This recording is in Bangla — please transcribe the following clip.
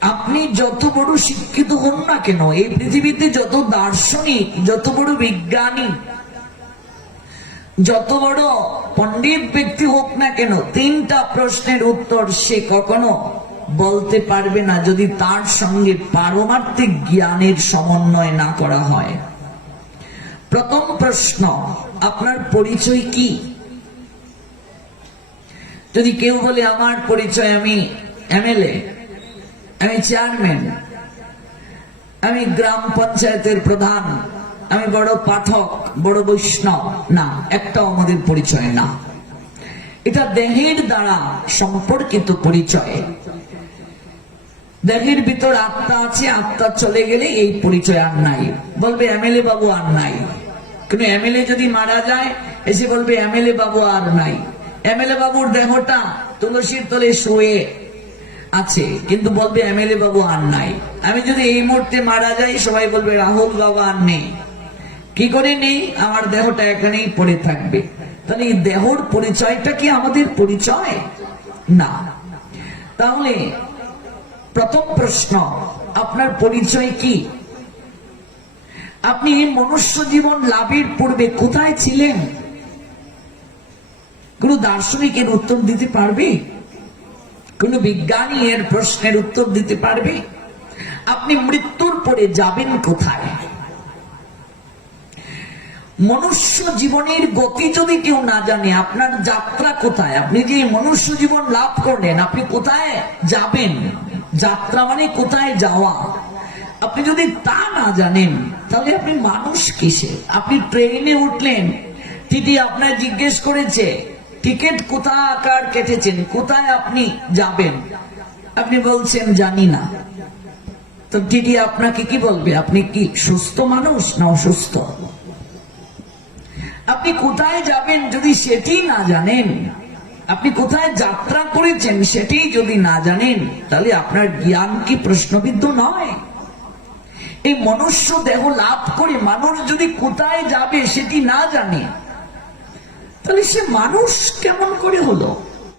আপনি যত বড় শিক্ষিত হন না কেন, এই পৃথিবীতে যত দার্শনিক, যত বড় বিজ্ঞানী, যত বড় পণ্ডিত ব্যক্তি হোক না কেন, তিনটা প্রশ্নের উত্তর সে কখনো বলতে পারবে না যদি তার সঙ্গে পারমার্থিক জ্ঞানের সমন্বয় না করা হয়। প্রথম প্রশ্ন, আপনার পরিচয় কি? যদি কেউ বলে, আমার পরিচয় আমি এমএলএ আমি চেয়ারম্যান আমি গ্রাম পঞ্চায়েতের প্রধান, আমি বড় পাঠক, বড় বৈষ্ণব, না, একটাও আমাদের পরিচয় না। এটা দেহের দ্বারা সম্পর্কিত পরিচয়। দেহের ভিতর আত্মা আছে, আত্মা চলে গেলে এই পরিচয় আর নাই। বলবে এমএলএ বাবু আর নাই। কিন্তু এমএলএ যদি মারা যায়, এসে বলবে এমএলএ বাবু আর নাই। এমএলএ বাবুর দেহটা তুলসীর তলে শুয়ে আছে, কিন্তু বলবে এমএলএ বাবু আর নাই। আমি যদি এই মুহূর্তে মারা যাই, সবাই বলবে, রাহুল বাবু আর নেই। কি করে নেই? আমার দেহটা এখানেই পড়ে থাকবে। তাহলে এই দেহর পরিচয়টা কি আমাদের পরিচয়? না। তাহলে প্রথম প্রশ্ন, আপনার পরিচয় কি? আপনি মনুষ্য জীবন লাভের পূর্বে কোথায় ছিলেন? কোন দার্শনিক এর উত্তর দিতে পারবে? কোন বিজ্ঞানী এর প্রশ্নের উত্তর দিতে পারবে? আপনি মৃত্যুর পরে যাবেন কোথায়? মনুষ্য জীবনের গতি যদি কেউ না জানে, আপনার যাত্রা কোথায়? আপনি যে মনুষ্য জীবন লাভ করলেন, আপনি কোথায় যাবেন? যাত্রা মানে কোথায় যাওয়া? আপনি যদি তা না জানেন, তাহলে আপনি মানুষ কিসে? আপনি ট্রেনে উঠলেন, টিটি আপনার জিজ্ঞেস করেছে টিকিট কোথায় আকার কেটেছেন, কোথায় আপনি যাবেন? আপনি বলছেন, জানি না। তো টিটি আপনাকে কি বলবে? আপনি কি সুস্থ মানুষ না অসুস্থ? আপনি কোথায় যাবেন যদি সেটি না জানেন? আপনি কোথায় যাত্রা করেছেন সেটি যদি না জানেন, তাহলে আপনার জ্ঞান কি প্রশ্নবিদ্ধ নয়? এই মনুষ্য দেহ লাভ করে মানুষ যদি কোথায় যাবে সেটি না জানে তাহলে সে মানুষ কেমন করে হলো?